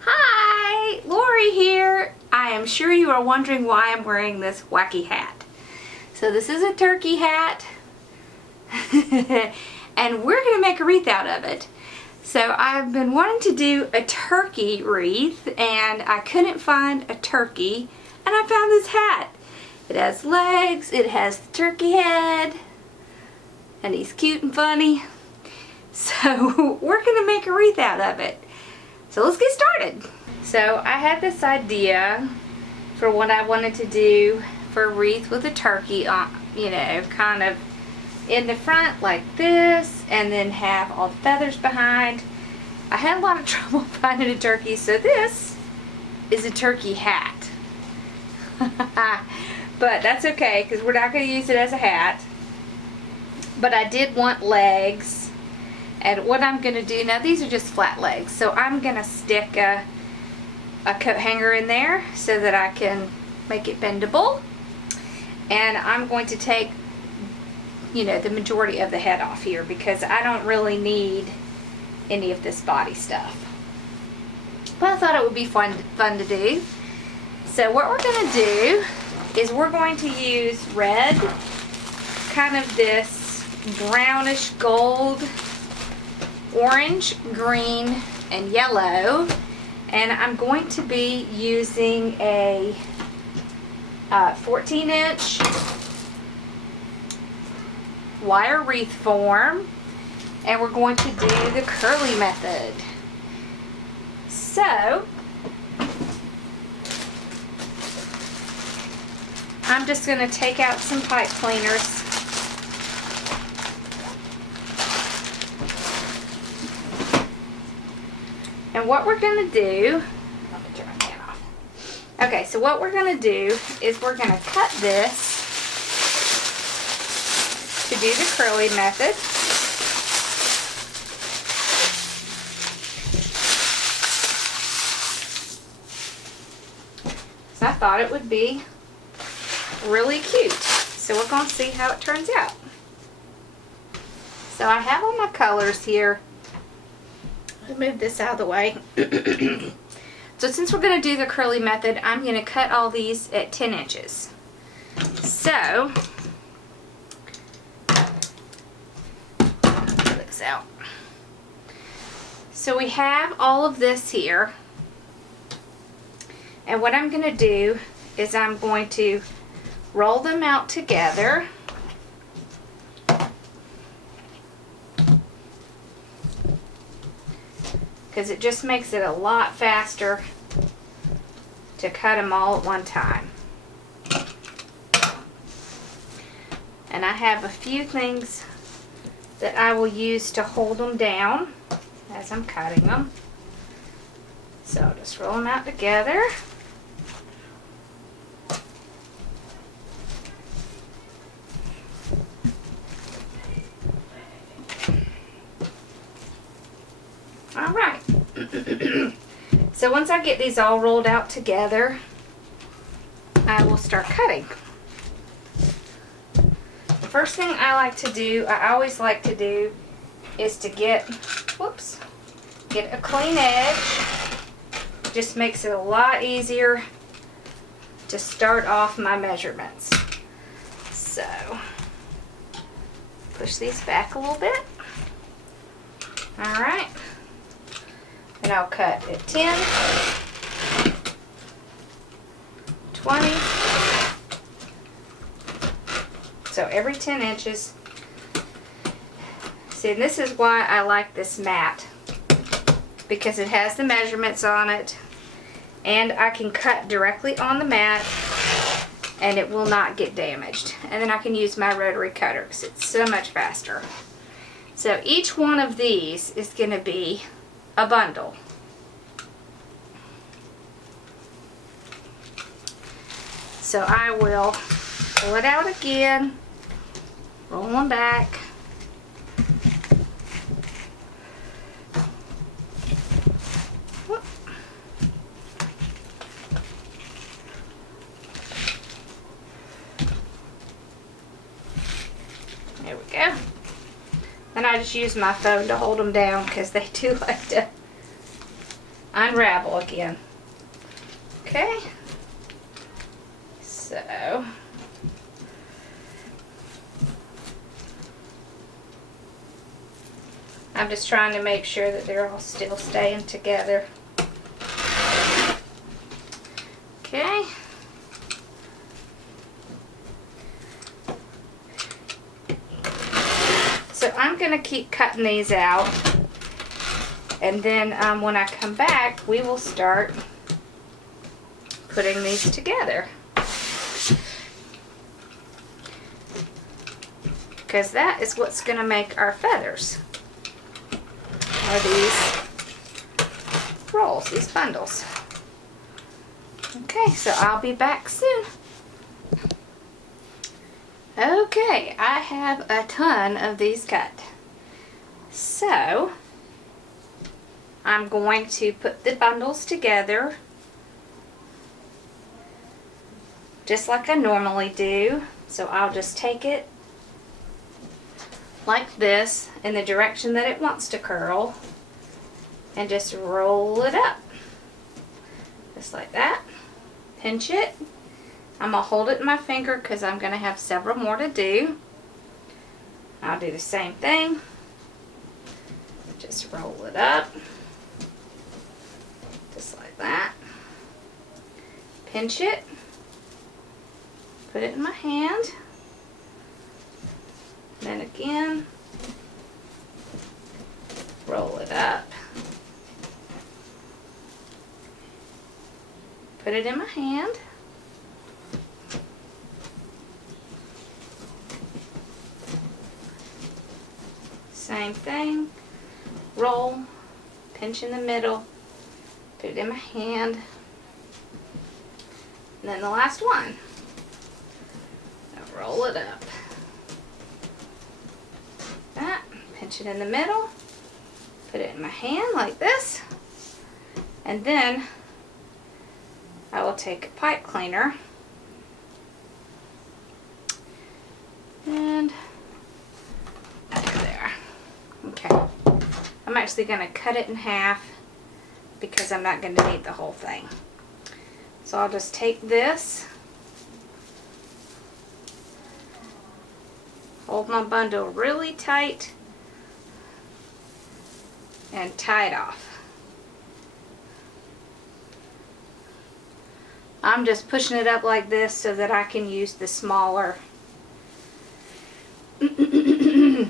Hi, Lori here. I am sure you are wondering why I'm wearing this wacky hat. So this is a turkey hat and we're going to make a wreath out of it. So I've been wanting to do a turkey wreath and I couldn't find a turkey, and I found this hat. It has legs, it has the turkey head, and he's cute and funny. So we're going to make a wreath out of it. So let's get started. So I had this idea for what I wanted to do for a wreath with a turkey on, you know, kind of in the front like this, and then have all the feathers behind. I had a lot of trouble finding a turkey, so this is a turkey hat. But that's okay, because we're not going to use it as a hat. But I did want legs, and what I'm going to do, now these are just flat legs, so I'm going to stick a coat hanger in there so that I can make it bendable. And I'm going to take, you know, the majority of the head off here because I don't really need any of this body stuff. But I thought it would be fun to do. So what we're going to do is we're going to use red, kind of this brownish gold, orange, green, and yellow. And I'm going to be using a 14-inch wire wreath form, and we're going to do the curly method. So I'm just going to take out some pipe cleaners. And what we're going to do, let me turn that off. Okay, so what we're going to do is we're going to cut this to do the curly method. So I thought it would be really cute. So we're going to see how it turns out. So I have all my colors here. Let me move this out of the way. So since we're going to do the curly method, I'm going to cut all these at 10 inches. So this out. So we have all of this here, and what I'm going to do is I'm going to roll them out together, because it just makes it a lot faster to cut them all at one time. And I have a few things that I will use to hold them down as I'm cutting them. So I'll just roll them out together. Alright. So once I get these all rolled out together, I will start cutting. The first thing I like to do, I always like to do, is to get a clean edge. It just makes it a lot easier to start off my measurements. So, push these back a little bit. Alright. And I'll cut at 10, 20, so every 10 inches. See, and this is why I like this mat, because it has the measurements on it, and I can cut directly on the mat and it will not get damaged. And then I can use my rotary cutter because it's so much faster. So each one of these is going to be a bundle. So I will pull it out again, roll them back, there we go. And I just use my phone to hold them down because they do like to unravel again. Okay. So I'm just trying to make sure that they're all still staying together. Okay. So I'm going to keep cutting these out. And then when I come back, we will start putting these together. Because that is what's going to make our feathers. Are these rolls, these bundles. Okay, so I'll be back soon. Okay, I have a ton of these cut. So I'm going to put the bundles together just like I normally do. So I'll just take it like this in the direction that it wants to curl and just roll it up. Just like that. Pinch it. I'm going to hold it in my finger because I'm going to have several more to do. I'll do the same thing. Just roll it up. Just like that. Pinch it. Put it in my hand. Then again, roll it up. Put it in my hand. Same thing. Roll, pinch in the middle, put it in my hand. And then the last one. Now roll it up. That, pinch it in the middle, put it in my hand like this, and then I will take a pipe cleaner and there. Okay, I'm actually going to cut it in half because I'm not going to need the whole thing. So I'll just take this, hold my bundle really tight, and tie it off. I'm just pushing it up like this so that I can use the smaller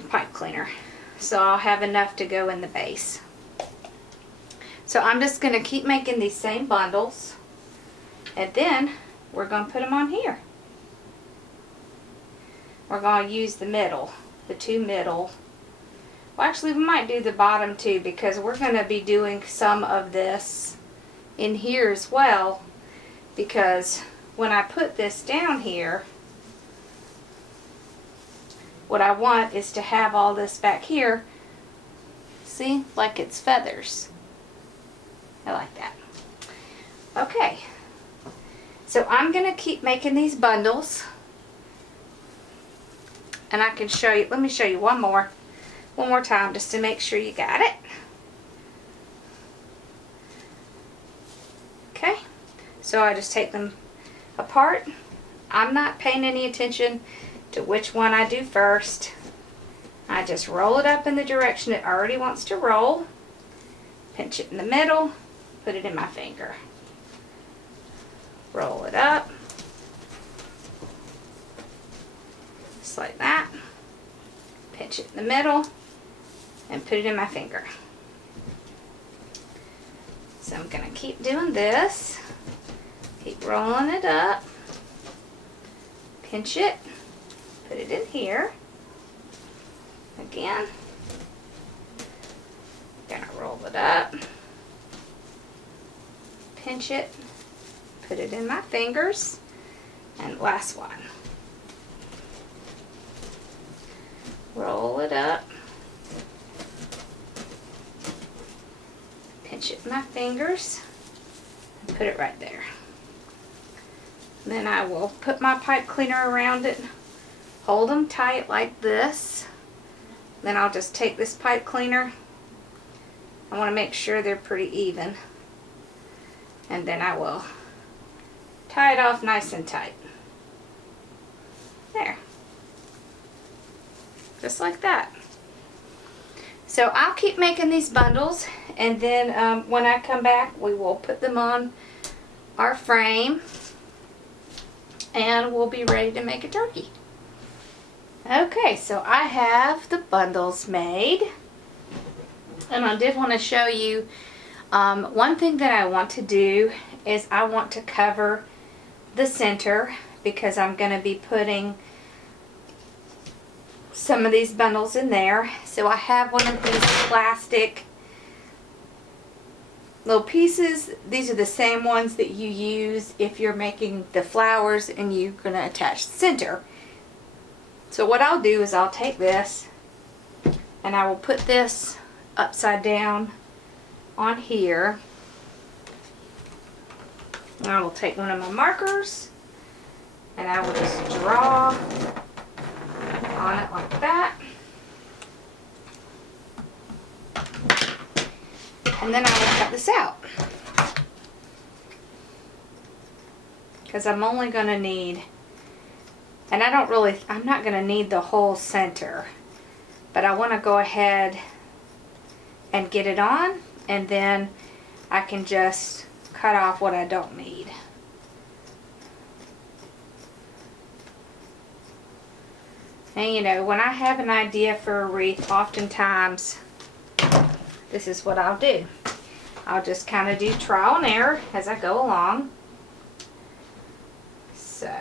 pipe cleaner. So I'll have enough to go in the base. So I'm just going to keep making these same bundles, and then we're going to put them on here. We're going to use the middle, the two middle. Well, actually we might do the bottom too because we're going to be doing some of this in here as well, because when I put this down here, what I want is to have all this back here, see, like it's feathers. I like that. Okay, so I'm going to keep making these bundles. And I can show you, let me show you one more time just to make sure you got it. Okay, so I just take them apart. I'm not paying any attention to which one I do first. I just roll it up in the direction it already wants to roll, pinch it in the middle, put it in my finger, roll it up. Like that, pinch it in the middle, and put it in my finger. So I'm going to keep doing this, keep rolling it up, pinch it, put it in here, again, gonna roll it up, pinch it, put it in my fingers, and last one. Roll it up, pinch it in my fingers, and put it right there. Then I will put my pipe cleaner around it, hold them tight like this, Then I'll just take this pipe cleaner. I want to make sure they're pretty even. And then I will tie it off nice and tight. There. Just like that. So I'll keep making these bundles, and then when I come back we will put them on our frame and we'll be ready to make a turkey. Okay, so I have the bundles made, and I did want to show you one thing that I want to do is I want to cover the center because I'm going to be putting some of these bundles in there. So I have one of these plastic little pieces. These are the same ones that you use if you're making the flowers and you're going to attach the center. So what I'll do is I'll take this and I will put this upside down on here. And I will take one of my markers and I will just draw on it like that. And then I will cut this out. Because I'm only going to need, and I'm not going to need the whole center. But I want to go ahead and get it on, and then I can just cut off what I don't need. And you know, when I have an idea for a wreath, oftentimes this is what I'll do. I'll just kind of do trial and error as I go along. So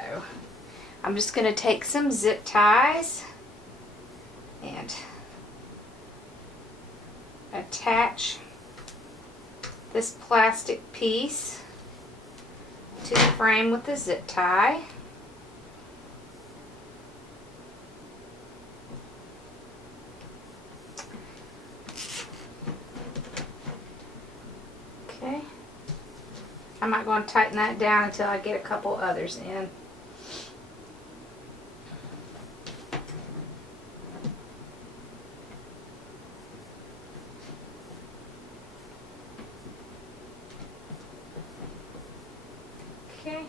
I'm just going to take some zip ties and attach this plastic piece to the frame with the zip tie. Okay. I'm not going to tighten that down until I get a couple others in. Okay.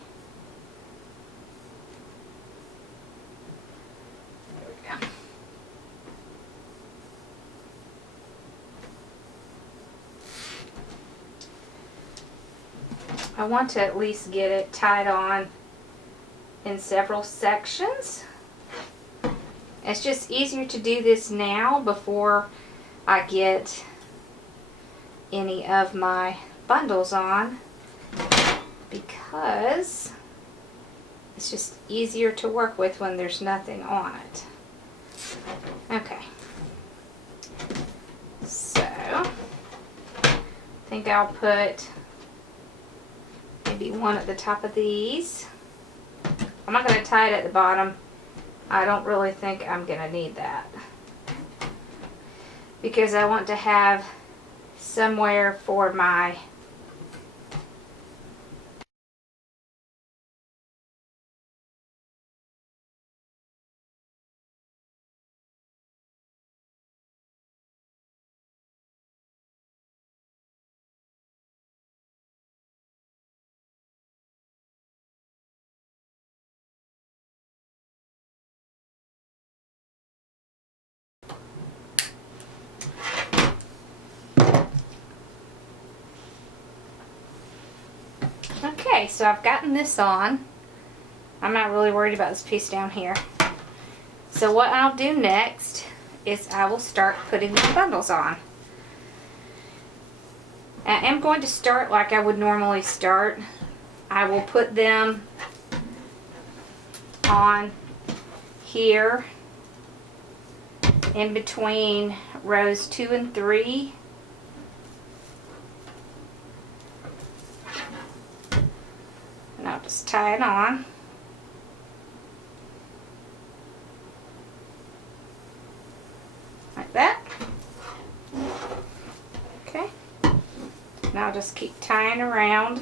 There we go. I want to at least get it tied on in several sections. It's just easier to do this now before I get any of my bundles on, because it's just easier to work with when there's nothing on it. Okay. So, I think I'll put maybe one at the top of these. I'm not going to tie it at the bottom. I don't really think I'm going to need that, because I want to have somewhere for my Okay, so I've gotten this on. I'm not really worried about this piece down here. So what I'll do next is I will start putting the bundles on. I am going to start like I would normally start. I will put them on here in between rows 2 and 3. And I'll just tie it on. Like that. Okay. And I'll just keep tying around.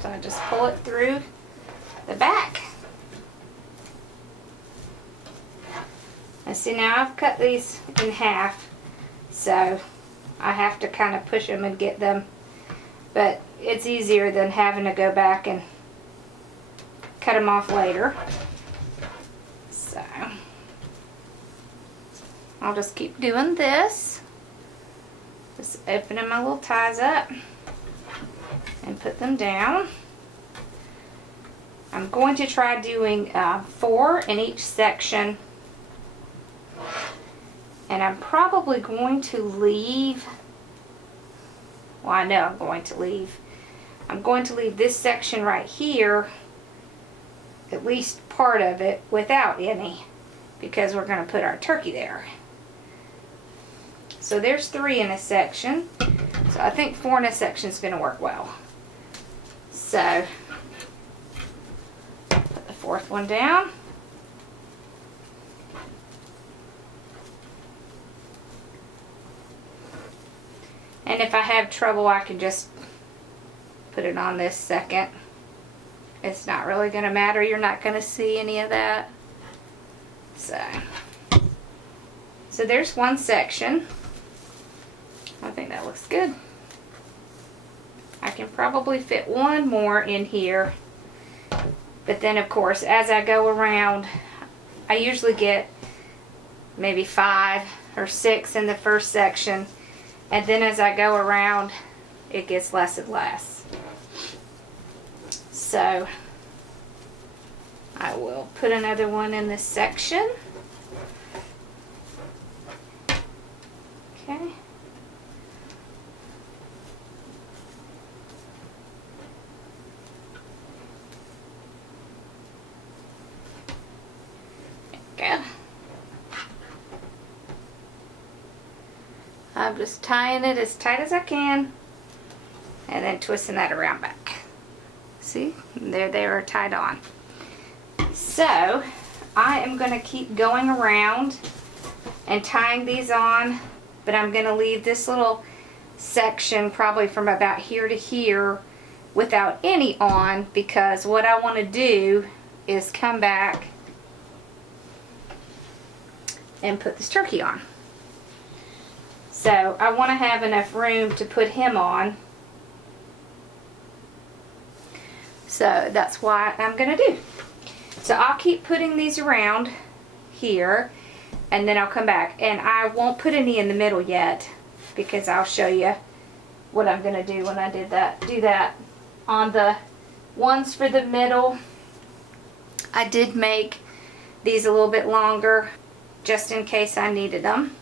So I just pull it through the And see, now I've cut these in half, so I have to kind of push them and get them, but it's easier than having to go back and cut them off later. So I'll just keep doing this. Just opening my little ties up and put them down. I'm going to try doing 4 in each section, and I'm probably going to leave, well, I know I'm going to leave this section right here, at least part of it, without any, because we're going to put our turkey there. So there's 3 in a section, so I think 4 in a section is going to work well. So put the 4th one down. And if I have trouble, I can just put it on this second. It's not really going to matter. You're not going to see any of that. So there's one section. I think that looks good. I can probably fit one more in here. But then, of course, as I go around, I usually get maybe 5 or 6 in the first section. And then as I go around, it gets less and less. So I will put another one in this section. Okay. There we go. I'm just tying it as tight as I can and then twisting that around back. See? There they are tied on. So I am going to keep going around and tying these on, but I'm going to leave this little section probably from about here to here without any on, because what I want to do is come back and put this turkey on. So I want to have enough room to put him on. So that's what I'm going to do. So I'll keep putting these around here, and then I'll come back. And I won't put any in the middle yet, because I'll show you what I'm going to do when I do that. On the ones for the middle, I did make these a little bit longer just in case I needed them.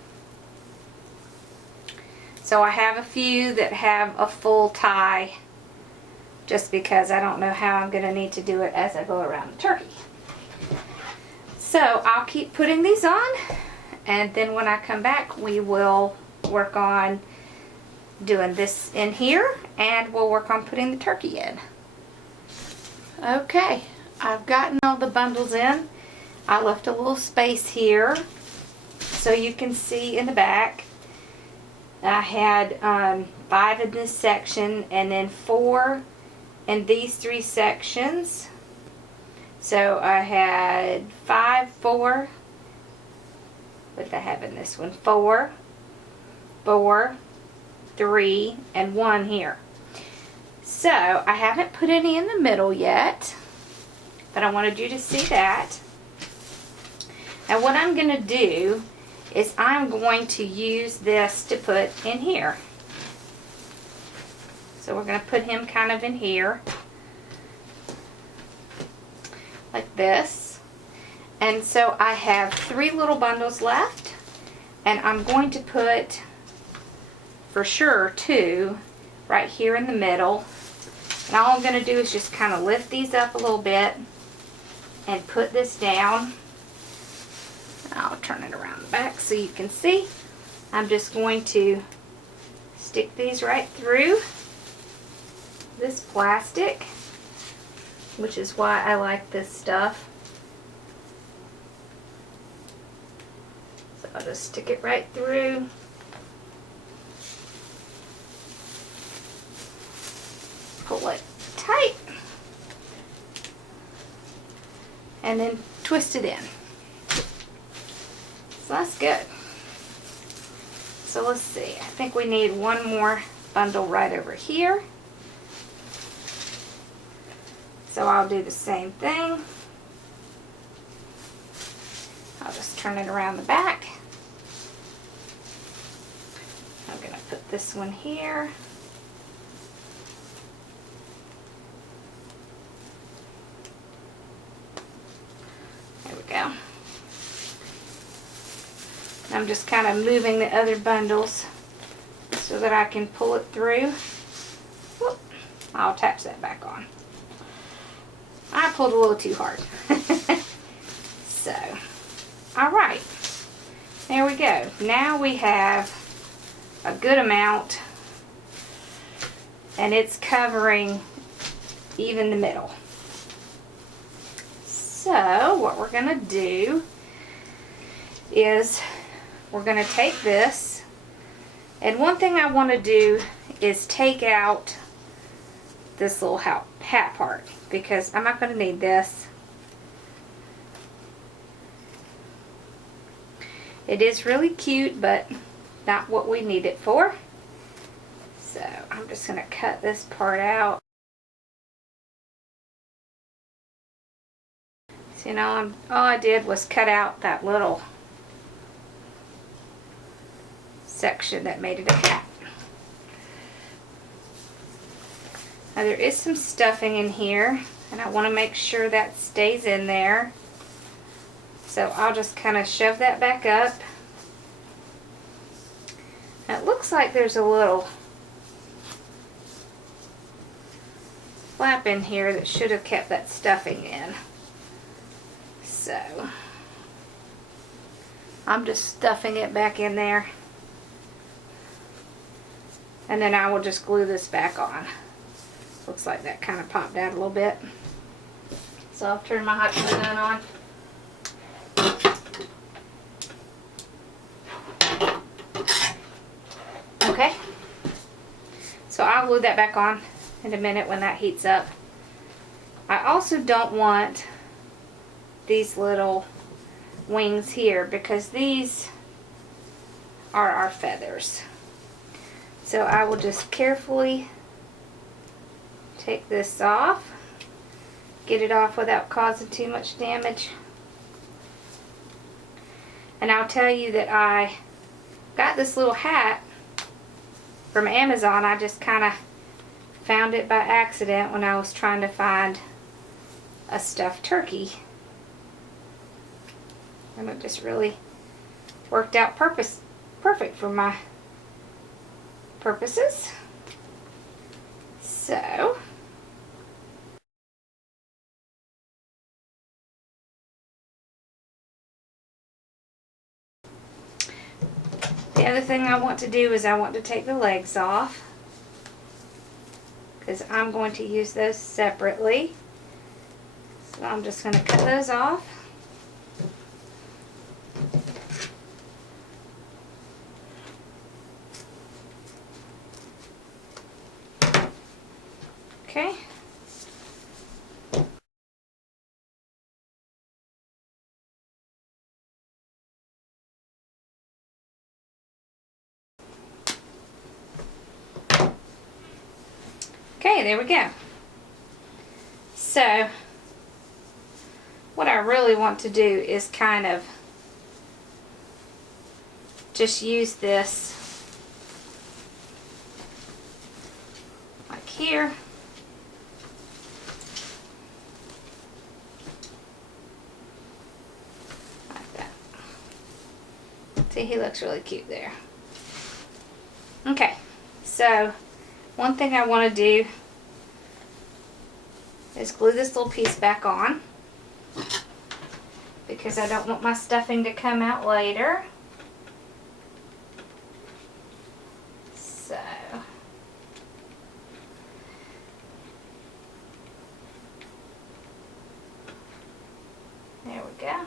So I have a few that have a full tie, just because I don't know how I'm going to need to do it as I go around the turkey. So I'll keep putting these on, and then when I come back we will work on doing this in here, and we'll work on putting the turkey in. Okay, I've gotten all the bundles in. I left a little space here so you can see in the back. I had 5 in this section, and then 4 in these 3 sections. So I had 5, 4. What did I have in this one? 4, 4, 3, and 1 here. So I haven't put any in the middle yet, but I wanted you to see that. And what I'm going to do is I'm going to use this to put in here. So we're going to put him kind of in here, like this. And so I have 3 little bundles left, and I'm going to put, for sure, 2 right here in the middle. And all I'm going to do is just kind of lift these up a little bit and put this down. I'll turn it around the back so you can see. I'm just going to stick these right through this plastic, which is why I like this stuff. So I'll just stick it right through. Pull it tight. And then twist it in. So that's good. So let's see. I think we need one more bundle right over here. So I'll do the same thing. I'll just turn it around the back. I'm going to put this one here. There we go. I'm just kind of moving the other bundles so that I can pull it through. Whoop. I'll attach that back on. I pulled a little too hard. So, alright. There we go. Now we have a good amount, and it's covering even the middle. So, what we're going to do is we're going to take this, and one thing I want to do is take out this little hat part, because I'm not going to need this. It is really cute, but not what we need it for. So I'm just going to cut this part out. So, you know, all I did was cut out that little section that made it a hat. Now there is some stuffing in here, and I want to make sure that stays in there. So I'll just kind of shove that back up. Now it looks like there's a little flap in here that should have kept that stuffing in. So I'm just stuffing it back in there. And then I will just glue this back on. Looks like that kind of popped out a little bit. So I'll turn my hot glue gun on. Okay. So I'll glue that back on in a minute when that heats up. I also don't want these little wings here because these are our feathers. So I will just carefully take this off, get it off without causing too much damage. And I'll tell you that I got this little hat from Amazon. I just kind of found it by accident when I was trying to find a stuffed turkey. And it just really worked out perfect for my purposes. So the other thing I want to do is I want to take the legs off, because I'm going to use those separately. So I'm just going to cut those off. Okay. Okay, there we go. So, what I really want to do is kind of just use this like here. Like that. See, he looks really cute there. Okay, so one thing I want to do is glue this little piece back on, because I don't want my stuffing to come out later. So there we go.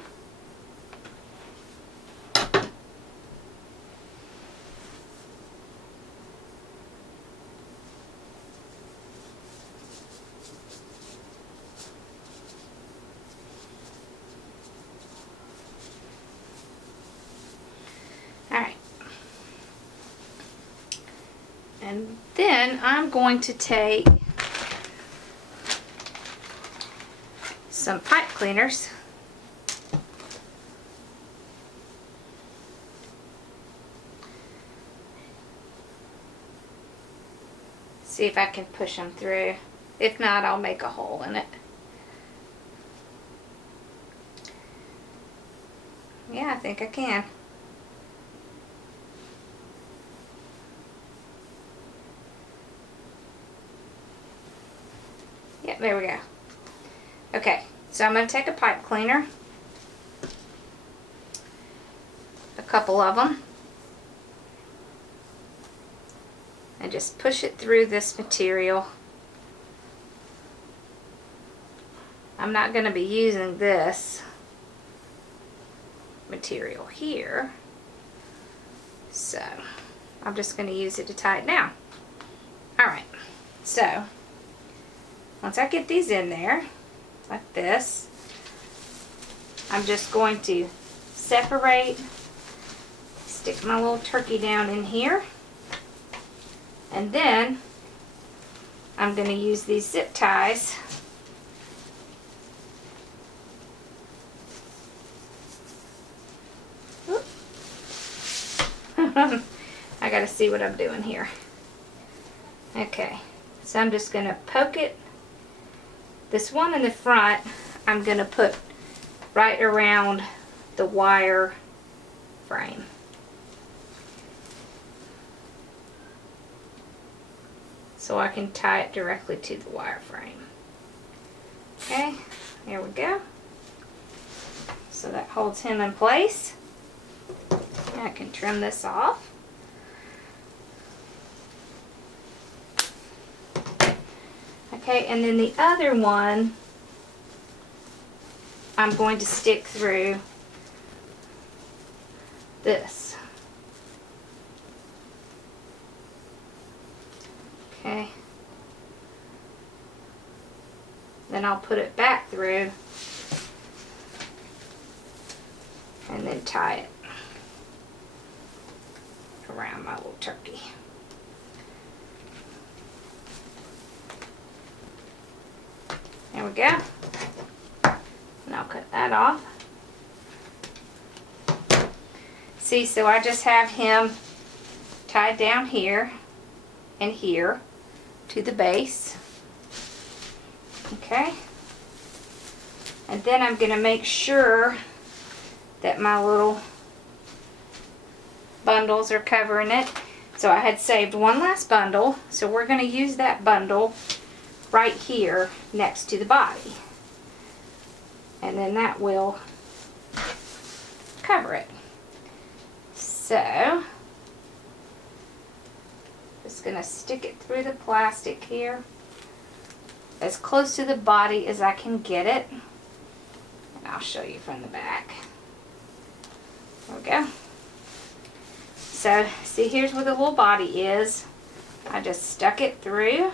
then I'm going to take some pipe cleaners. See if I can push them through. If not, I'll make a hole in it. Yeah, I think I can. Yep, there we go. Okay, so I'm going to take a pipe cleaner, a couple of them, and just push it through this material. I'm not going to be using this material here, so I'm just going to use it to tie it down. Alright, so once I get these in there, like this, I'm just going to separate, stick my little turkey down in here, and then I'm going to use these zip ties I gotta see what I'm doing here. Okay, so I'm just gonna poke it. This one in the front, I'm gonna put right around the wire frame. So I can tie it directly to the wire frame. Okay, there we go. So that holds him in place. I can trim this off. Okay, and then the other one, I'm going to stick through this. Okay. Then I'll put it back through and then tie it around my little turkey. There we go. And I'll cut that off. See, so I just have him tied down here and here to the base. Okay. And then I'm going to make sure that my little bundles are covering it. So I had saved one last bundle, so we're going to use that bundle right here next to the body, and then that will cover it. So just going to stick it through the plastic here as close to the body as I can get it, and I'll show you from the back. There we go. So, see, here's where the little body is. I just stuck it through.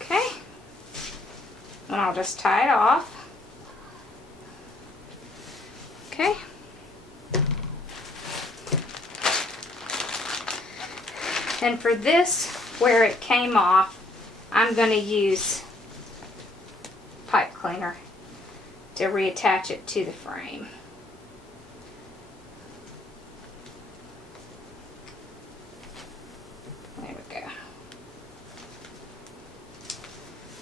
Okay. And I'll just tie it off. Okay. And for this, where it came off, I'm going to use pipe cleaner to reattach it to the frame. There we go.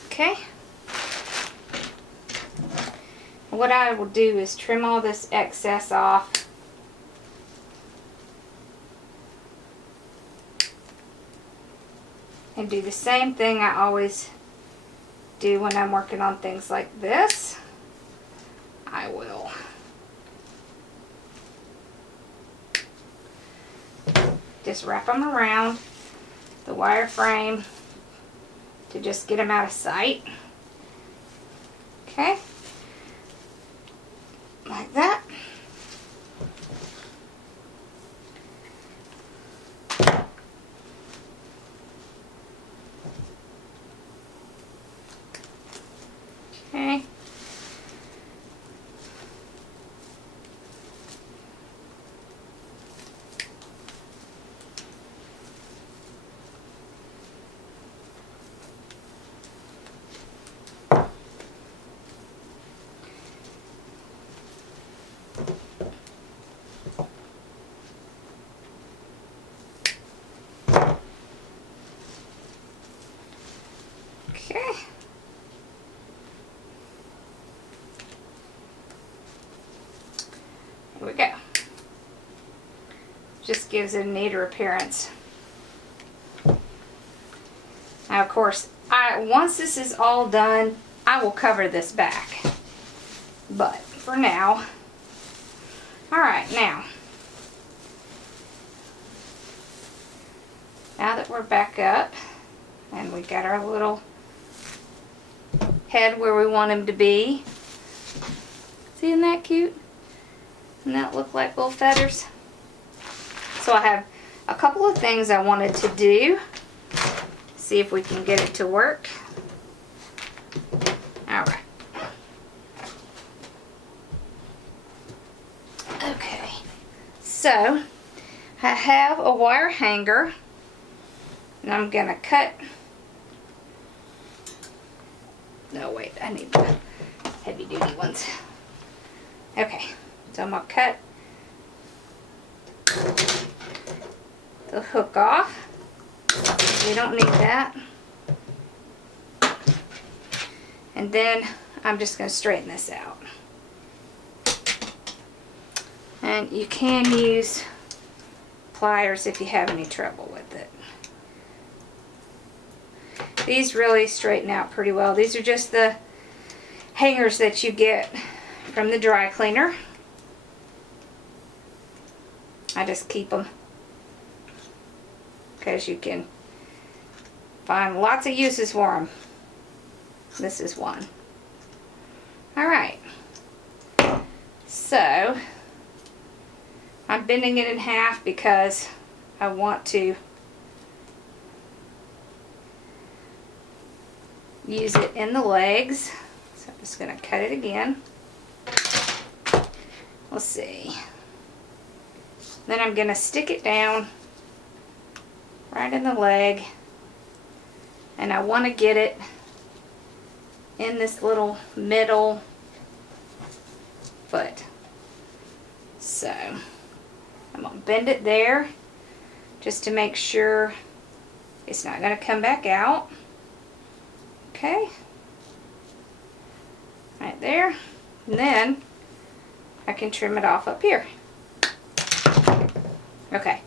Okay. What I will do is trim all this excess off. And do the same thing I always do when I'm working on things like this. I will just wrap them around the wire frame to just get them out of sight. Okay, like that. Okay. Here we go. Just gives it a neater appearance. Now, of course, once this is all done, I will cover this back. But for now, all right, now that we're back up and we got our little head where we want him to be. See, isn't that cute? Doesn't that look like little feathers? So I have a couple of things I wanted to do. See if we can get it to work. All right. Okay. So I have a wire hanger, and I'm gonna cut. No, wait, I need the heavy duty ones. Okay, so I'm gonna cut the hook off. We don't need that. And then I'm just going to straighten this out. And you can use pliers if you have any trouble with it. These really straighten out pretty well. These are just the hangers that you get from the dry cleaner. I just keep them because you can find lots of uses for them. This is one. Alright, so I'm bending it in half because I want to use it in the legs. So I'm just going to cut it again. Let's see. Then I'm going to stick it down right in the leg, and I want to get it in this little middle foot. So I'm going to bend it there just to make sure it's not going to come back out. Okay, right there, and then I can trim it off up here. Okay,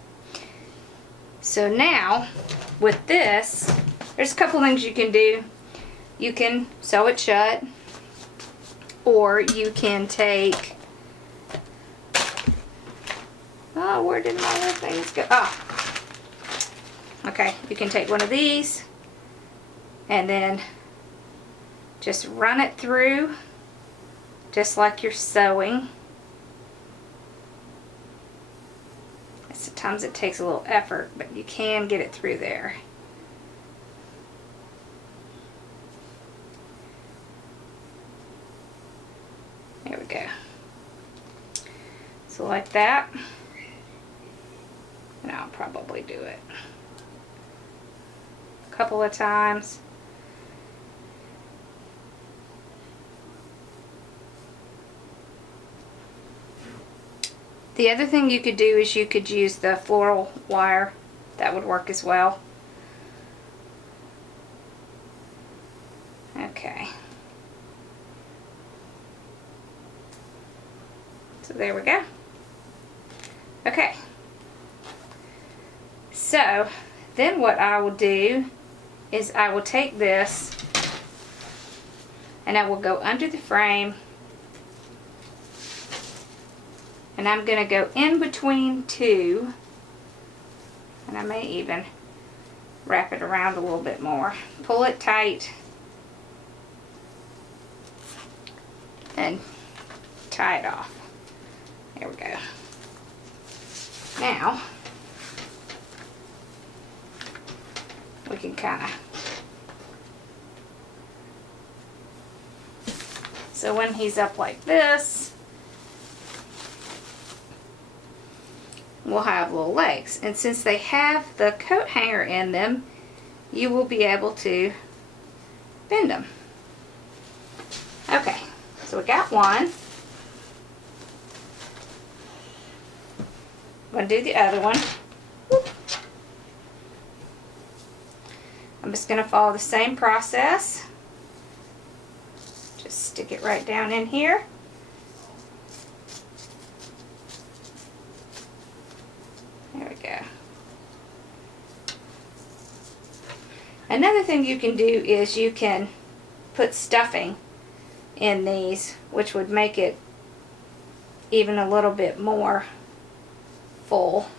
so now with this, there's a couple things you can do. You can sew it shut, or you can take, oh, where did my little things go? Oh, okay, you can take one of these and then just run it through just like you're sewing. Sometimes it takes a little effort, but you can get it through there. There we go. So like that. And I'll probably do it a couple of times. The other thing you could do is you could use the floral wire. That would work as well. Okay. So there we go. Okay. So then what I will do is I will take this and I will go under the frame, and I'm going to go in between two, and I may even wrap it around a little bit more. Pull it tight and tie it off. There we go. Now we can kind of, so when he's up like this, we'll have little legs, and since they have the coat hanger in them, you will be able to bend them. Okay, so we got one. I'm going to do the other one. Whoop. I'm just going to follow the same process. Just stick it right down in here. Another thing you can do is you can put stuffing in these, which would make it even a little bit more full.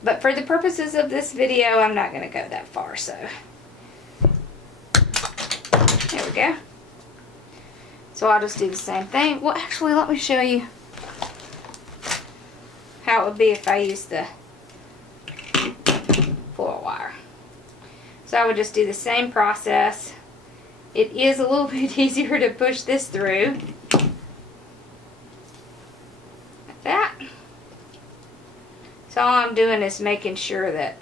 But for the purposes of this video, I'm not going to go that far, so there we go. So I'll just do the same thing. Well, actually, let me show you how it would be if I used the foil wire. So I would just do the same process. It is a little bit easier to push this through. Like that. So all I'm doing is making sure that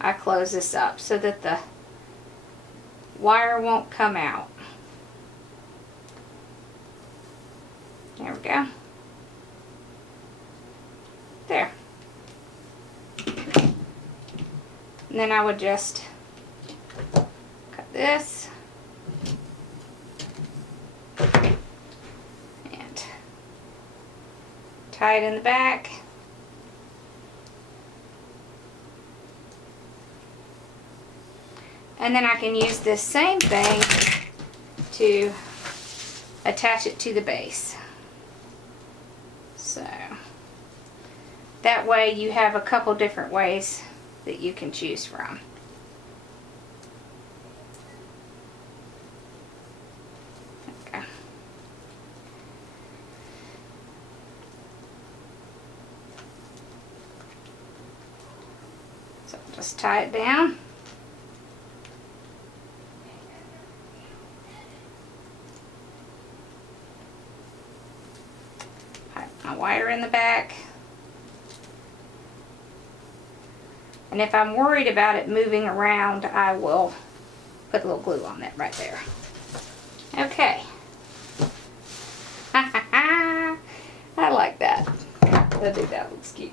I close this up so that the wire won't come out. There we go. There. And then I would just cut this and tie it in the back. And then I can use this same thing to attach it to the base. So that way you have a couple different ways that you can choose from. Okay. So just tie it down. My wire in the back. And if I'm worried about it moving around, I will put a little glue on that right there. Okay. I like that. I think that looks cute.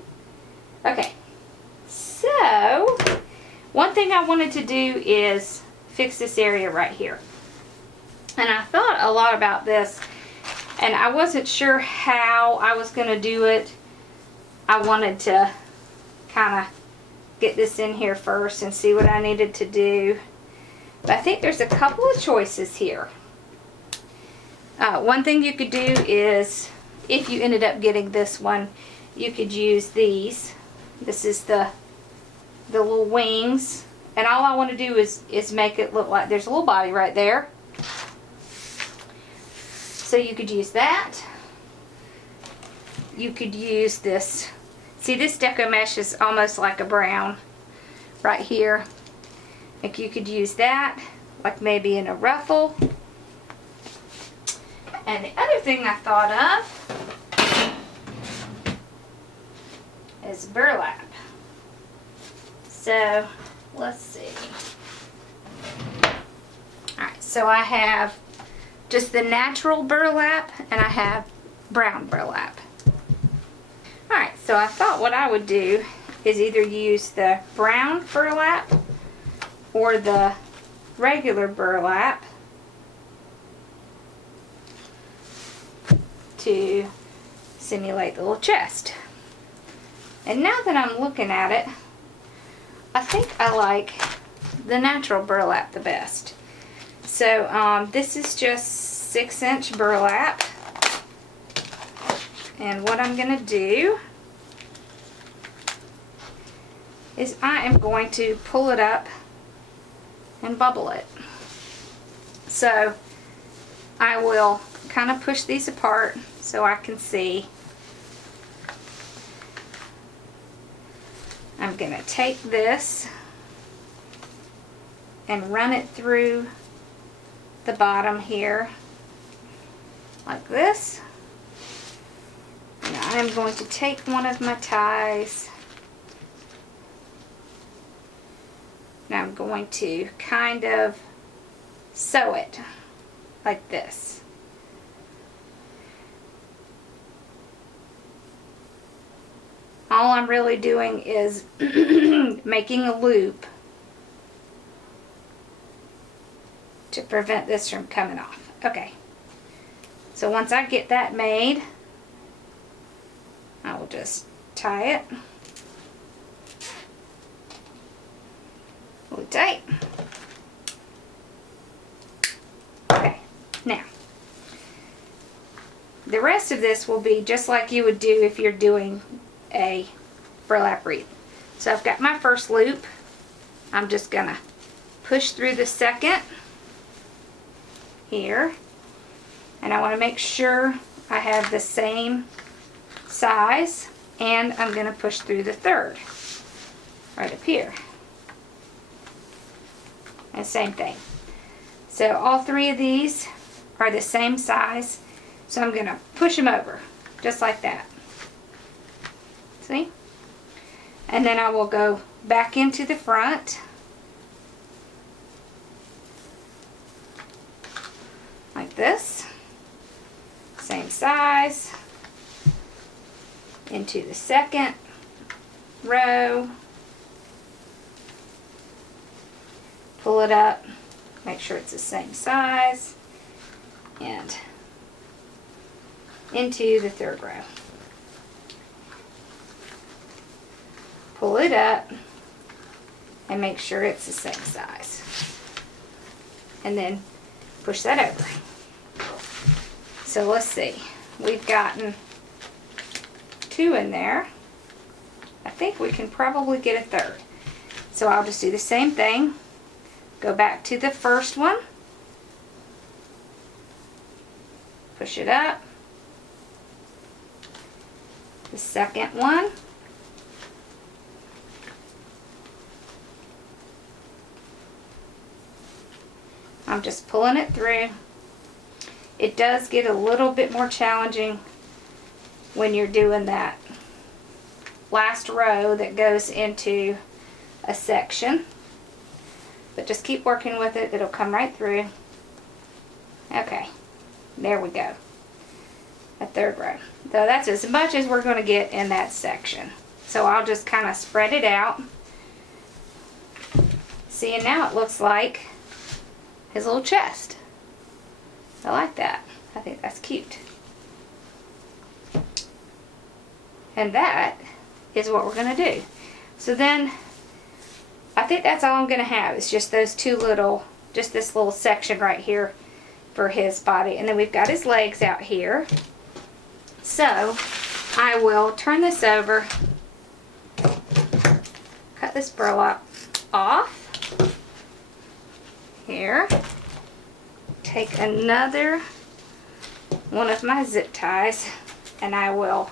Okay. So, one thing I wanted to do is fix this area right here. And I thought a lot about this, and I wasn't sure how I was going to do it. I wanted to kind of get this in here first and see what I needed to do. But I think there's a couple of choices here. One thing you could do is, if you ended up getting this one, you could use these. This is the little wings. And all I want to do is make it look like there's a little body right there. So you could use that. You could use this. See, this Deco mesh is almost like a brown right here. Like you could use that, like maybe in a ruffle. And the other thing I thought of is burlap. So, let's see. Alright, so I have just the natural burlap and I have brown burlap. Alright, so I thought what I would do is either use the brown burlap or the regular burlap to simulate the little chest. And now that I'm looking at it, I think I like the natural burlap the best. So this is just 6-inch burlap. And what I'm going to do is I am going to pull it up and bubble it. So I will kind of push these apart so I can see. I'm going to take this and run it through the bottom here like this. Now I'm going to take one of my ties. Now I'm going to kind of sew it like this. All I'm really doing is making a loop to prevent this from coming off. Okay. So once I get that made, I will just tie it. the rest of this will be just like you would do if you're doing a burlap wreath. So I've got my first loop. I'm just gonna push through the second here, and I want to make sure I have the same size, and I'm gonna push through the third right up here, and same thing. So all three of these are the same size, so I'm gonna push them over just like that. See? And then I will go back into the front like this, same size, into the second row, pull it up, make sure it's the same size, and into the third row. Pull it up and make sure it's the same size. And then push that over. So let's see. We've gotten 2 in there. I think we can probably get a third. So I'll just do the same thing. Go back to the first one. Push it up. The second one. I'm just pulling it through. It does get a little bit more challenging when you're doing that last row that goes into a section. But just keep working with it. It'll come right through. Okay. There we go. A third row. So that's as much as we're going to get in that section. So I'll just kind of spread it out. See, and now it looks like his little chest. I like that. I think that's cute. And that is what we're going to do. So then, I think that's all I'm going to have. It's just those two little, just this little section right here for his body. And then we've got his legs out here. So, I will turn this over, cut this burlap off. Here, take another one of my zip ties, and I will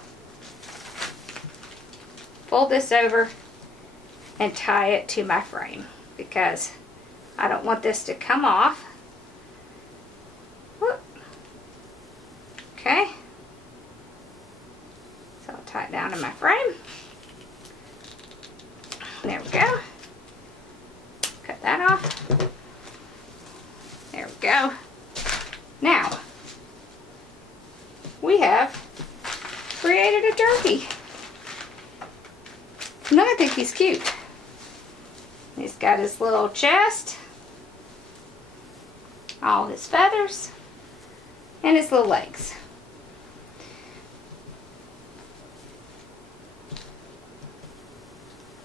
fold this over and tie it to my frame because I don't want this to come off. Whoop. Okay, so I'll tie it down to my frame. There we go. Cut that off. There we go. Now, we have created a turkey. No, I think he's cute. He's got his little chest, all his feathers, and his little legs.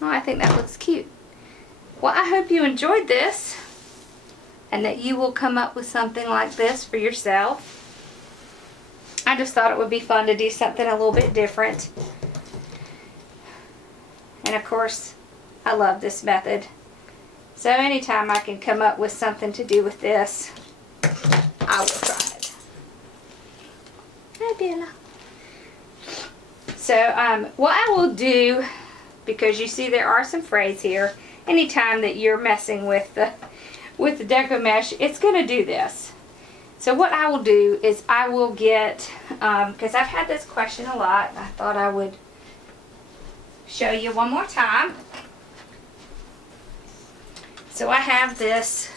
Oh, I think that looks cute. Well, I hope you enjoyed this, and that you will come up with something like this for yourself. I just thought it would be fun to do something a little bit different. And of course, I love this method. So anytime I can come up with something to do with this, I will try it. Hi, Bella. So what I will do, because you see there are some frays here, anytime that you're messing with the Deco mesh, it's going to do this. So what I will do is I will get, because I've had this question a lot, and I thought I would show you one more time. So I have this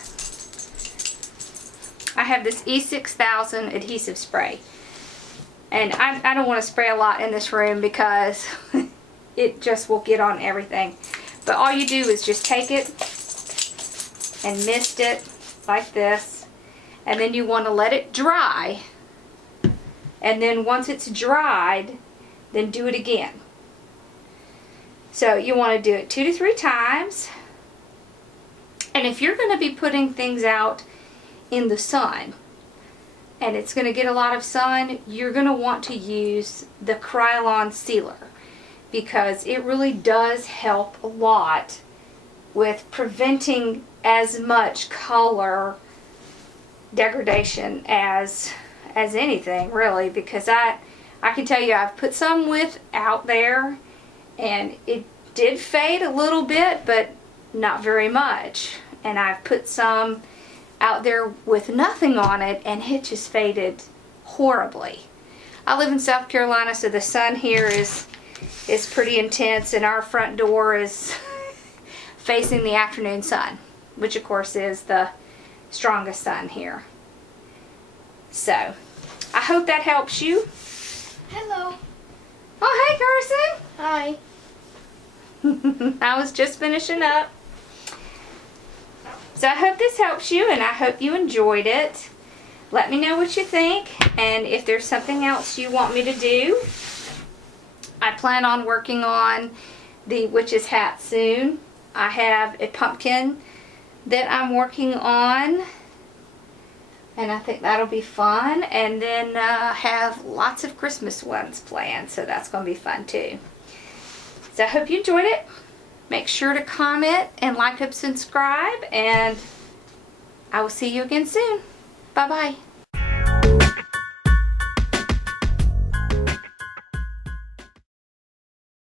E6000 adhesive spray. And I don't want to spray a lot in this room because it just will get on everything. But all you do is just take it and mist it like this, and then you want to let it dry, and then once it's dried, then do it again. So you want to do it 2 to 3 times, and if you're going to be putting things out in the sun, and it's going to get a lot of sun, you're going to want to use the Krylon sealer, because it really does help a lot with preventing as much color degradation as anything, really. Because I can tell you, I've put some with out there and it did fade a little bit, but not very much. And I've put some out there with nothing on it, and it just faded horribly. I live in South Carolina, so the sun here is pretty intense, and our front door is facing the afternoon sun, which of course is the strongest sun here. So I hope that helps you. Hello. Oh, hey, Hi. Carson. I was just finishing up. So I hope this helps you, and I hope you enjoyed it. Let me know what you think, and if there's something else you want me to do. I plan on working on the witch's hat soon. I have a pumpkin that I'm working on, and I think that'll be fun. And then have lots of Christmas ones planned, so that's going to be fun too. So I hope you enjoyed it. Make sure to comment and like and subscribe, and I will see you again soon. Bye-bye.